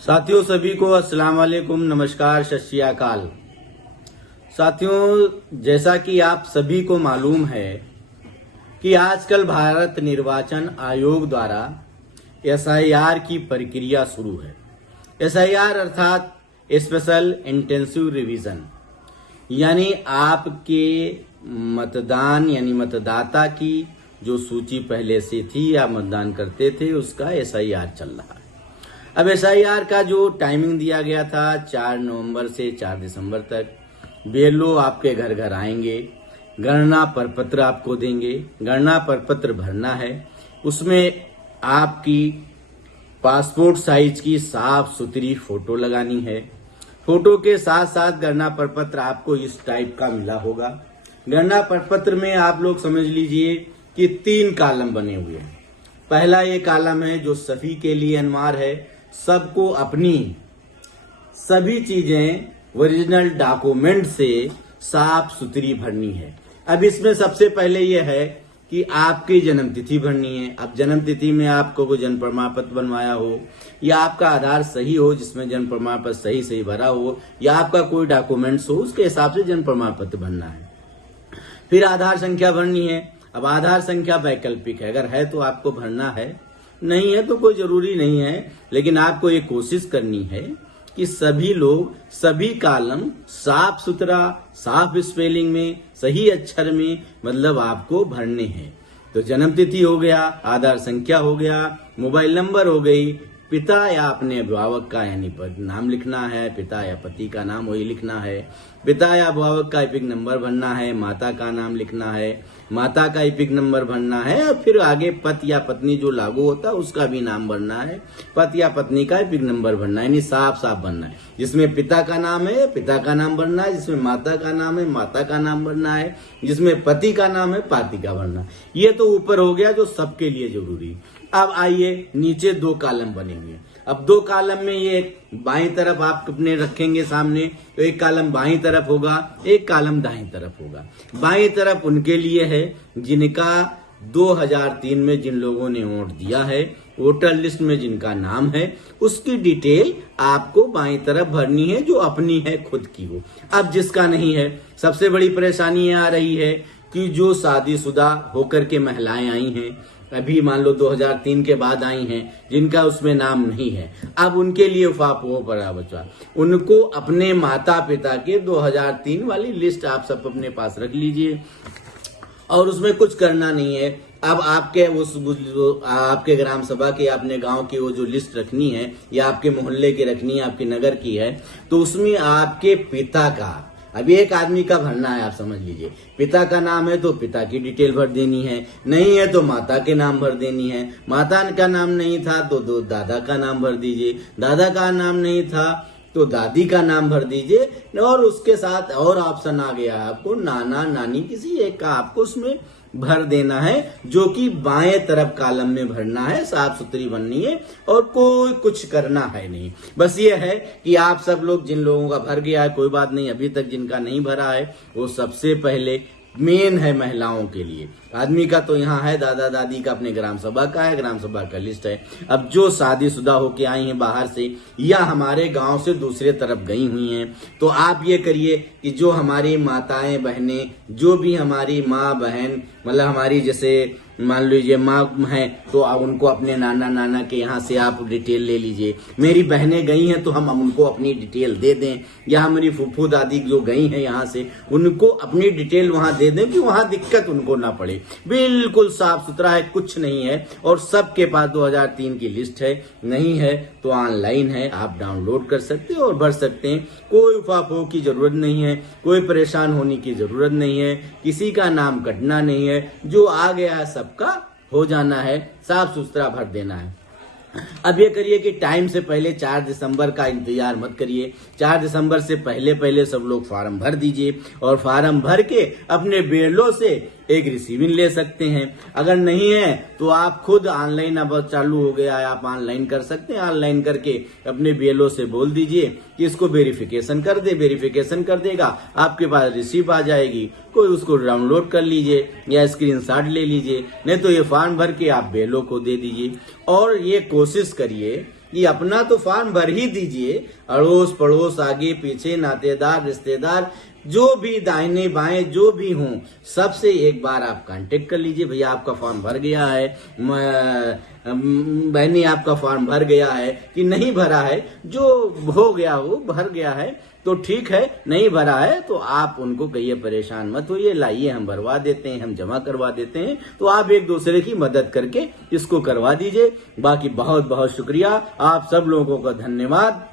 साथियों सभी को अस्सलाम वालेकुम, नमस्कार, सत श्री अकाल। साथियों, जैसा कि आप सभी को मालूम है कि आजकल भारत निर्वाचन आयोग द्वारा एसआईआर की प्रक्रिया शुरू है। एसआईआर अर्थात स्पेशल इंटेंसिव रिवीजन, यानी आपके मतदान यानी मतदाता की जो सूची पहले से थी या मतदान करते थे उसका एसआईआर चल रहा है। अब एसआईआर का जो टाइमिंग दिया गया था 4 नवंबर से 4 दिसंबर तक, बीएलओ आपके घर घर आएंगे, गणना प्रपत्र आपको देंगे। गणना प्रपत्र भरना है, उसमें आपकी पासपोर्ट साइज की साफ सुथरी फोटो लगानी है। फोटो के साथ साथ गणना प्रपत्र आपको इस टाइप का मिला होगा। गणना प्रपत्र में आप लोग समझ लीजिए कि 3 कॉलम बने हुए हैं। पहला ये कॉलम है जो सभी के लिए अनिवार्य है, सबको अपनी सभी चीजें ओरिजिनल डॉक्यूमेंट से साफ सुथरी भरनी है। अब इसमें सबसे पहले यह है कि आपकी जन्मतिथि भरनी है। अब जन्मतिथि में आपको कोई जन्म प्रमाण पत्र बनवाया हो या आपका आधार सही हो जिसमें जन्म प्रमाण पत्र सही सही भरा हो या आपका कोई डॉक्यूमेंट्स हो उसके हिसाब से जन्म प्रमाण पत्र भरना है। फिर आधार संख्या भरनी है। अब आधार संख्या वैकल्पिक है, अगर है तो आपको भरना है, नहीं है तो कोई जरूरी नहीं है, लेकिन आपको ये कोशिश करनी है कि सभी लोग सभी कॉलम साफ सुथरा, साफ स्पेलिंग में, सही अक्षर में मतलब आपको भरने हैं। तो जन्म तिथि हो गया, आधार संख्या हो गया, मोबाइल नंबर हो गई, पिता या अपने अभिभावक का यानी नाम लिखना है, पिता या पति का नाम वही लिखना है, पिता या अभिभावक का एपिक नंबर भरना है, माता का नाम लिखना है, माता का एपिक नंबर भरना है, और फिर आगे पति या पत्नी जो लागू होता है उसका भी नाम भरना है, पति या पत्नी का एपिक नंबर भरना है, यानी साफ साफ भरना है। जिसमें पिता का नाम है पिता का नाम भरना है, जिसमें माता का नाम है माता का नाम भरना है, जिसमें पति का नाम है पति का भरना है। ये तो ऊपर हो गया जो सबके लिए जरूरी। अब आइए नीचे 2 कॉलम बने हुए हैं। अब 2 कॉलम में ये बाईं तरफ आप अपने रखेंगे सामने, तो एक कॉलम बाईं तरफ होगा, एक कॉलम दाईं तरफ होगा। बाईं तरफ उनके लिए है जिनका 2003 में जिन लोगों ने वोट दिया है, वोटर लिस्ट में जिनका नाम है, उसकी डिटेल आपको बाईं तरफ भरनी है जो अपनी है, खुद की हो। अब जिसका नहीं है, सबसे बड़ी परेशानी ये आ रही है कि जो शादीशुदा होकर के महिलाएं आई हैं, अभी मान लो 2003 के बाद आई हैं, जिनका उसमें नाम नहीं है, अब उनके लिए वो पड़ा बचा। उनको अपने माता पिता के 2003 वाली लिस्ट आप सब अपने पास रख लीजिए और उसमें कुछ करना नहीं है। अब आपके आपके ग्राम सभा की, आपने गांव की वो जो लिस्ट रखनी है या आपके मोहल्ले की रखनी है, आपके नगर की है, तो उसमें आपके पिता का, अभी एक आदमी का भरना है, आप समझ लीजिए। पिता का नाम है तो पिता की डिटेल भर देनी है, नहीं है तो माता के नाम भर देनी है, माता का नाम नहीं था तो दादा का नाम भर दीजिए, दादा का नाम नहीं था तो दादी का नाम भर दीजिए, और उसके साथ और ऑप्शन आ गया आपको नाना नानी, किसी एक का आपको उसमें भर देना है, जो कि बाएं तरफ कॉलम में भरना है, साफ सुथरी बननी है और कोई कुछ करना है नहीं। बस ये है कि आप सब लोग, जिन लोगों का भर गया है कोई बात नहीं, अभी तक जिनका नहीं भरा है वो सबसे पहले मेन है महिलाओं के लिए। आदमी का तो यहाँ है, दादा दादी का अपने ग्राम सभा का है, ग्राम सभा का लिस्ट है। अब जो शादीशुदा होके आई हैं बाहर से या हमारे गांव से दूसरे तरफ गई हुई हैं, तो आप ये करिए कि जो हमारी माताएं बहनें, जो भी हमारी माँ बहन, मतलब हमारी जैसे मान लीजिए माँ है तो आप उनको अपने नाना नाना के यहाँ से आप डिटेल ले लीजिए। मेरी बहनें गई हैं तो हम उनको अपनी डिटेल दे दें, या हमारी फूफू दादी जो गई हैं यहाँ से उनको अपनी डिटेल वहां दे दें कि वहां दिक्कत उनको ना पड़े। बिल्कुल साफ सुथरा है, कुछ नहीं है, और सबके पास 2003 की लिस्ट है। नहीं है तो ऑनलाइन है, आप डाउनलोड कर सकते हैं और भर सकते हैं। कोई उफाफो की जरूरत नहीं है, कोई परेशान होने की जरूरत नहीं है, किसी का नाम कटना नहीं है, जो आ गया है सबका हो जाना है, साफ सुथरा भर देना है। अब ये करिए कि टाइम से पहले 4 दिसंबर का इंतजार मत करिए। 4 दिसंबर से पहले पहले सब लोग फार्म भर दीजिए और फार्म भर के अपने बीएलओ से एक रिसीविंग ले सकते हैं। अगर नहीं है तो आप खुद ऑनलाइन, अब चालू हो गया है, आप ऑनलाइन कर सकते हैं। ऑनलाइन करके अपने बीएलओ से बोल दीजिए कि इसको वेरिफिकेशन कर दे, वेरिफिकेशन कर देगा, आपके पास रिसीव आ जाएगी। कोई उसको डाउनलोड कर लीजिए या स्क्रीनशॉट ले लीजिए, नहीं तो ये फॉर्म भर के आप बीएलओ को दे दीजिए। और ये कोशिश करिए कि अपना तो फॉर्म भर ही दीजिए, अड़ोस पड़ोस आगे पीछे नातेदार रिश्तेदार जो भी दाहिने बाएं जो भी हों सबसे एक बार आप कांटेक्ट कर लीजिए, भैया आपका फॉर्म भर गया है, बहनी आपका फॉर्म भर गया है कि नहीं भरा है, जो हो गया वो भर गया है तो ठीक है, नहीं भरा है तो आप उनको कहिए परेशान मत होइए, लाइए हम भरवा देते हैं, हम जमा करवा देते हैं। तो आप एक दूसरे की मदद करके इसको करवा दीजिए। बाकी बहुत बहुत शुक्रिया, आप सब लोगों का धन्यवाद।